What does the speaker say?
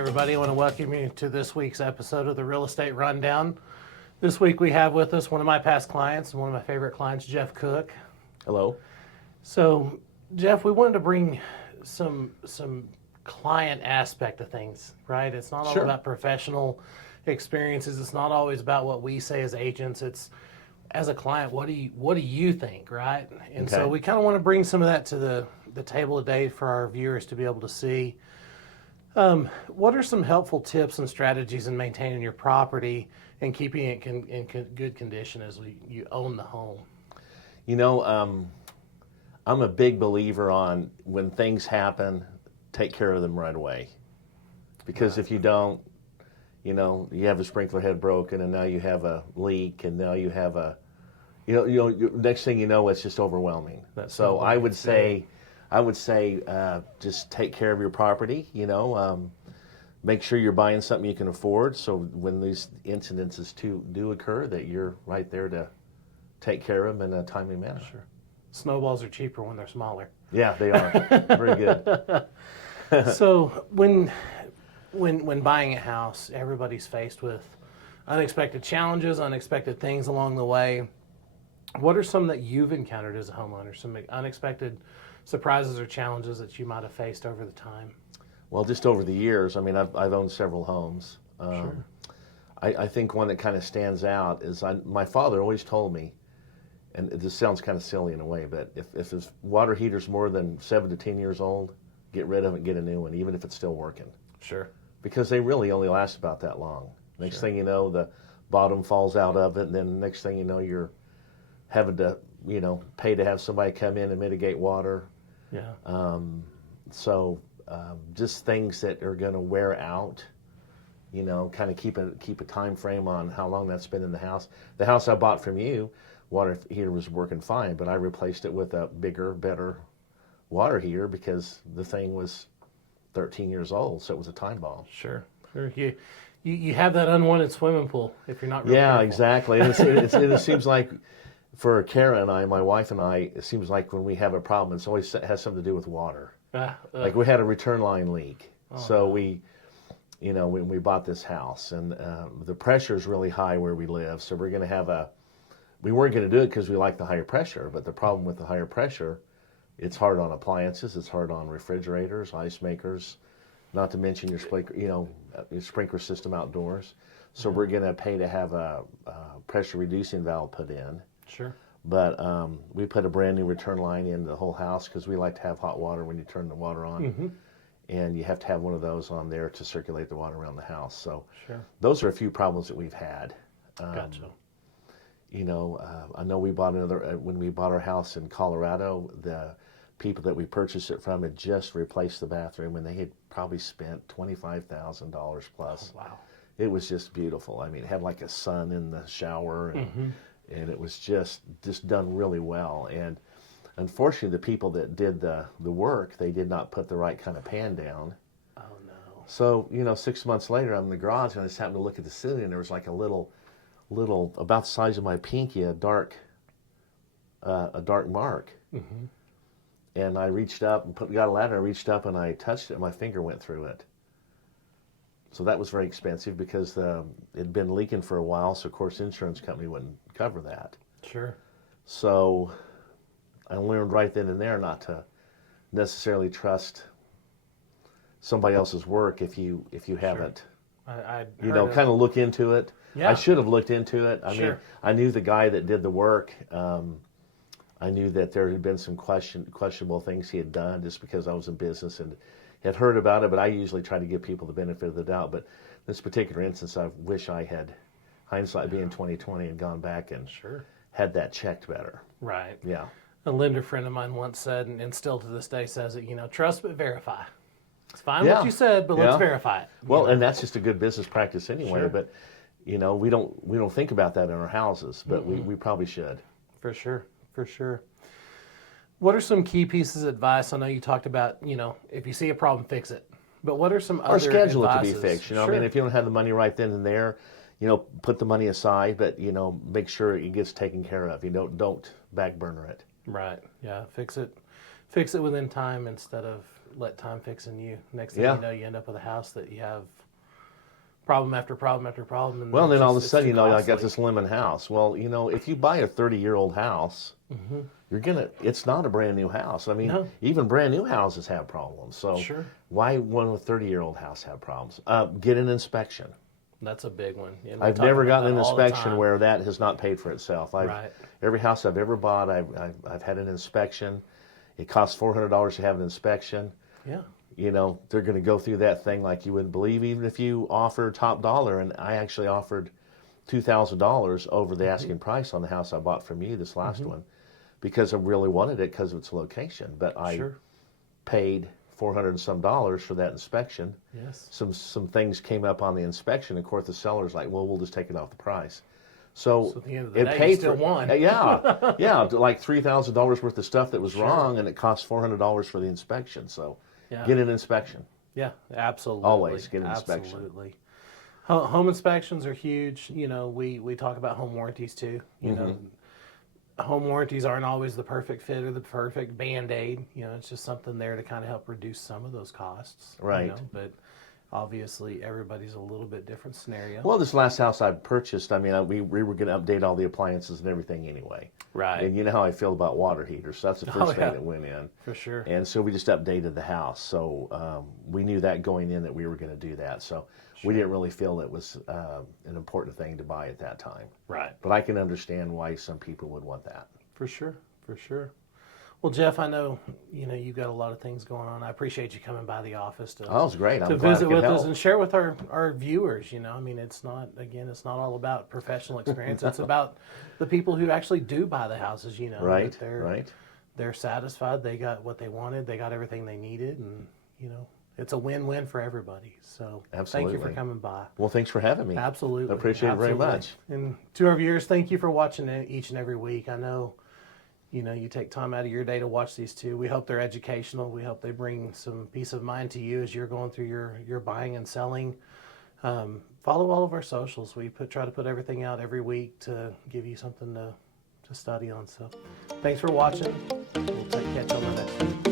everybody. I want to welcome you to this week's episode of the Real Estate Rundown. This week we have with us one of my past clients and one of my favorite clients, Jeff Cook. Hello. So, Jeff, we wanted to bring some client aspect of things, right? It's not all Sure. about professional experiences. It's not always about what we say as agents. It's as a client, what do you think, right? And so Okay. we kind of want to bring some of that to the table today for our viewers to be able to see. What are some helpful tips and strategies in maintaining your property and keeping it in good condition as you own the home? You know, I'm a big believer on when things happen, take care of them right away. Because if you don't, you have a sprinkler head broken, and now you have a leak, and now you have next thing you know, it's just overwhelming. So I would say, just take care of your property. Make sure you're buying something you can afford. So when these incidences do occur, that you're right there to take care of them in a timely manner. Sure. Snowballs are cheaper when they're smaller. Yeah, they are. Very good. So when buying a house, everybody's faced with unexpected challenges, unexpected things along the way. What are some that you've encountered as a homeowner? Some unexpected surprises or challenges that you might have faced over the time? Well, just over the years, I mean, I've owned several homes. Sure. I think one that kind of stands out is my father always told me, and this sounds kind of silly in a way, but if his water heater's more than 7 to 10 years old, get rid of it and get a new one, even if it's still working. Sure. Because they really only last about that long. Next Sure. thing you know, the bottom falls out of it, and then next thing you know, you're having to, pay to have somebody come in and mitigate water. Yeah. Just things that are going to wear out, kind of keep a time frame on how long that's been in the house. The house I bought from you, water heater was working fine, but I replaced it with a bigger, better water heater because the thing was 13 years old, so it was a time bomb. Sure. You have that unwanted swimming pool if you're not real Yeah, careful. exactly. And it seems like for Kara and I, my wife and I, it seems like when we have a problem, it always has something to do with water. Like we had a return line leak. So when we bought this house, and the pressure is really high where we live, so we weren't going to do it because we like the higher pressure, but the problem with the higher pressure, it's hard on appliances, it's hard on refrigerators, ice makers, not to mention your sprinkler system outdoors. So we're going to pay to have a pressure reducing valve put in. Sure. But we put a brand new return line in the whole house because we like to have hot water when you turn the water on. Mm-hmm. And you have to have one of those on there to circulate the water around the house. So Sure. those are a few problems that we've had. Gotcha. I know we bought when we bought our house in Colorado, the people that we purchased it from had just replaced the bathroom, and they had probably spent $25,000 plus. Oh, wow. It was just beautiful. I mean, it had like a sun in the shower, and it was just done really well. And unfortunately, the people that did the work, they did not put the right kind of pan down. Oh, no. So, 6 months later, I'm in the garage, and I just happened to look at the ceiling, and there was like a little, about the size of my pinky, a dark mark. Mm-hmm. And I reached up and got a ladder. I reached up and I touched it, and my finger went through it. So that was very expensive because it had been leaking for a while. So of course, the insurance company wouldn't cover that. Sure. So I learned right then and there not to necessarily trust somebody else's work if you haven't. Kind of look into it. Yeah. I should have looked into it. I Sure. mean, I knew the guy that did the work. I knew that there had been some questionable things he had done just because I was in business and had heard about it, but I usually try to give people the benefit of the doubt. But this particular instance, I wish I had, hindsight being 20/20, and gone back and Sure. had that checked better. Right. Yeah. A lender friend of mine once said, and still to this day says it, trust but verify. It's fine Yeah. what you said, but let's verify it. Well, and that's just a good business practice anyway. Sure. But we don't think about that in our houses, but we probably should. For sure. For sure. What are some key pieces of advice? I know you talked about, if you see a problem, fix it. But what are some other schedule advices? it to be fixed. Sure. I mean, if you don't have the money right then and there, put the money aside, but make sure it gets taken care of. Don't back burner it. Right. Yeah. Fix it fix it within time instead of let time fixing you. Next thing Yeah. you know, you end up with a house that you have problem after problem after problem. And Well, it's then all of a just- it's sudden, too you know, I got costly. this lemon house. Well, you know, if you buy a 30-year-old house, it's not a brand new house. I mean, No. even brand new houses have problems. So Sure. why won't a 30-year-old house have problems? Get an inspection. That's a big one. And we I've talk never about gotten an that all the inspection time. where that has not paid for itself. Right. Every house I've ever bought, I've had an inspection. It costs $400 to have an inspection. Yeah. You know, they're going to go through that thing like you wouldn't believe, even if you offer top dollar. And I actually offered $2,000 over the asking price on the house I bought from you, this last one, because I really wanted it because of its location. But I Sure. paid $400 and some dollars for that inspection. Yes. Some things came up on the inspection. Of course, the seller's like, well, we'll just take it off the price. So at the end of the it day, you paid still for won. Yeah, yeah, like $3,000 worth of stuff that was Sure. wrong, and it cost $400 for the inspection. So Yeah. get an inspection. Yeah, absolutely. Always get an inspection. Absolutely. Home inspections are huge. You know, we talk about home warranties too. You know, home warranties aren't always the perfect fit or the perfect Band-Aid. You know, it's just something there to kind of help reduce some of those costs. Right. You know, but obviously, everybody's a little bit different scenario. Well, this last house I purchased, I mean, we were going to update all the appliances and everything anyway. Right. And you know how I feel about water heaters, so that's the first thing yeah. that went in. For sure. And so we just updated the house. So we knew that going in that we were going to do that. So we didn't really feel it was an important thing to buy at that time. Right. But I can understand why some people would want that. For sure. For sure. Well, Jeff, I know you've got a lot of things going on. I appreciate you coming by the office to Oh, it was great. I'm to glad I visit could with us help. and share with our viewers. You know, I mean, it's not all about professional experience. It's about the people who actually do buy the houses. You know, Right, that they're right. they're satisfied. They got what they wanted. They got everything they needed, and it's a win-win for everybody. So thank you for Absolutely. coming by. Well, thanks for having me. Absolutely. I appreciate it very Absolutely. much. And to our viewers, thank you for watching each and every week. I know, you take time out of your day to watch these two. We hope they're educational. We hope they bring some peace of mind to you as you're going through your buying and selling. Follow all of our socials. We try to put everything out every week to give you something to study on. So thanks for watching. We'll catch you on the next one.